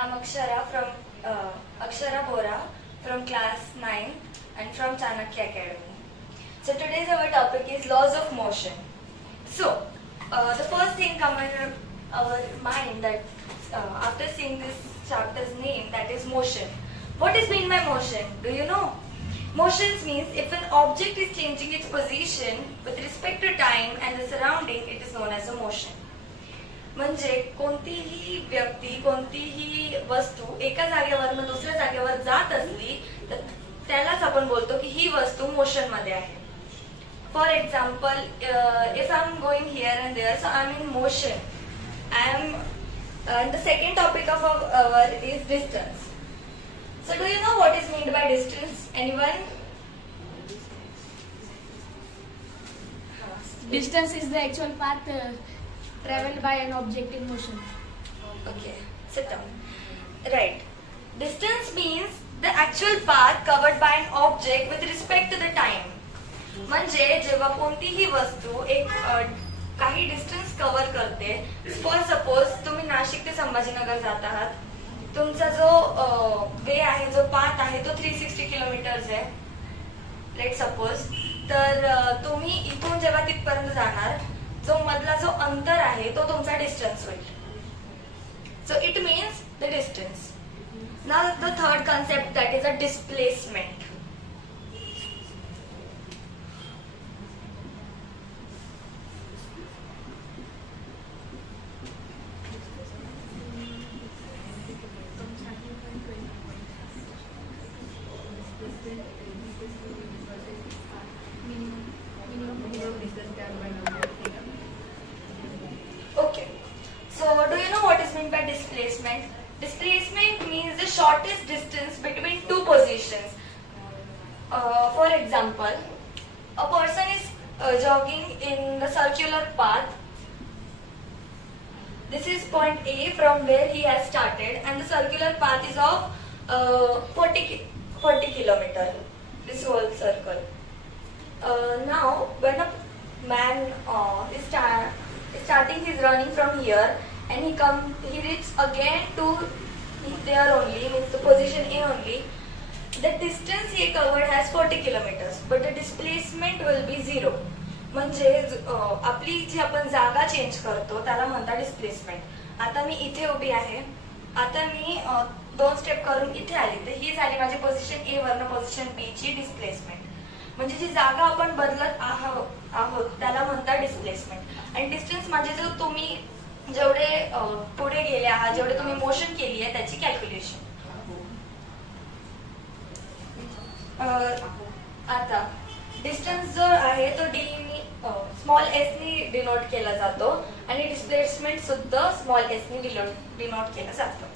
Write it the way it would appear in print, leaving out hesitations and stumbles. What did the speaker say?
I'm Akshara Bora from class 9 and from Chanakya Academy. So today's our topic is laws of motion. So the first thing comes in our mind that after seeing this chapter's name, that is motion. What is meant by motion? Do you know? Motion means if an object is changing its position with respect to time and the surrounding, it is known as a motion. म्हणजे कोणतीही व्यक्ती कोणतीही वस्तू एका जागेवरून दुसऱ्या जागेवर जात असली तर त्यालाच आपण बोलतो की ही वस्तू मोशन मध्ये आहे. For example if I am going here and there so I am in motion. I am the second topic of our is distance. So do you know what is meant by distance? Anyone? Distance is the actual path traveled by an object in motion. Okay, sit down. Right. Distance means the actual path covered by an object with respect to the time. म्हणजे जेव्हा कोणतीही वस्तू एक काही distance cover करते. For suppose तुम्ही नाशिक ते संभाजीनगर जात आहात. तुमचा जो वे आहे जो पाथ आहे तो 360 किलोमीटर्स आहे लेट सपोज. तर तुम्ही इथून जेव्हा तिथपर्यंत जाणार जो मधला जो अंतर आहे तो तुमचा डिस्टन्स होईल. So it means the distance. Now the third concept that is a displacement. Okay, so do you know what is meant by displacement? Displacement means the shortest distance between two positions. For example, a person is jogging in the circular path. This is point A from where he has started, and the circular path is of 40 kilometer. This whole circle. Now, when a man is starting his running from here, and he reaches again to there only, means the position A only. The distance he covered has 40 kilometers, but the displacement will be 0. म्हणजे आपली जी आपण जागा चेंज करतो त्याला म्हणतात डिस्प्लेसमेंट. आता मी इथे उभी आहे. आता मी 2 स्टेप करून इथे आली तर ही झाली माझी पोझिशन ए वरनं पोझिशन बी ची डिस्प्लेसमेंट. म्हणजे जी जागा आपण बदलत आहोत त्याला म्हणतात डिस्प्लेसमेंट. आणि डिस्टन्स म्हणजे जो तुम्ही जेवढे पुढे गेले आहात जेवढे तुम्ही मोशन केली आहे त्याची कॅल्क्युलेशन. आता डिस्टन्स जो आहे तो डी स्मॉल एस नी डिनोट केला जातो आणि डिस्प्लेसमेंट सुद्धा स्मॉल एस नी डिनोट केला जातो.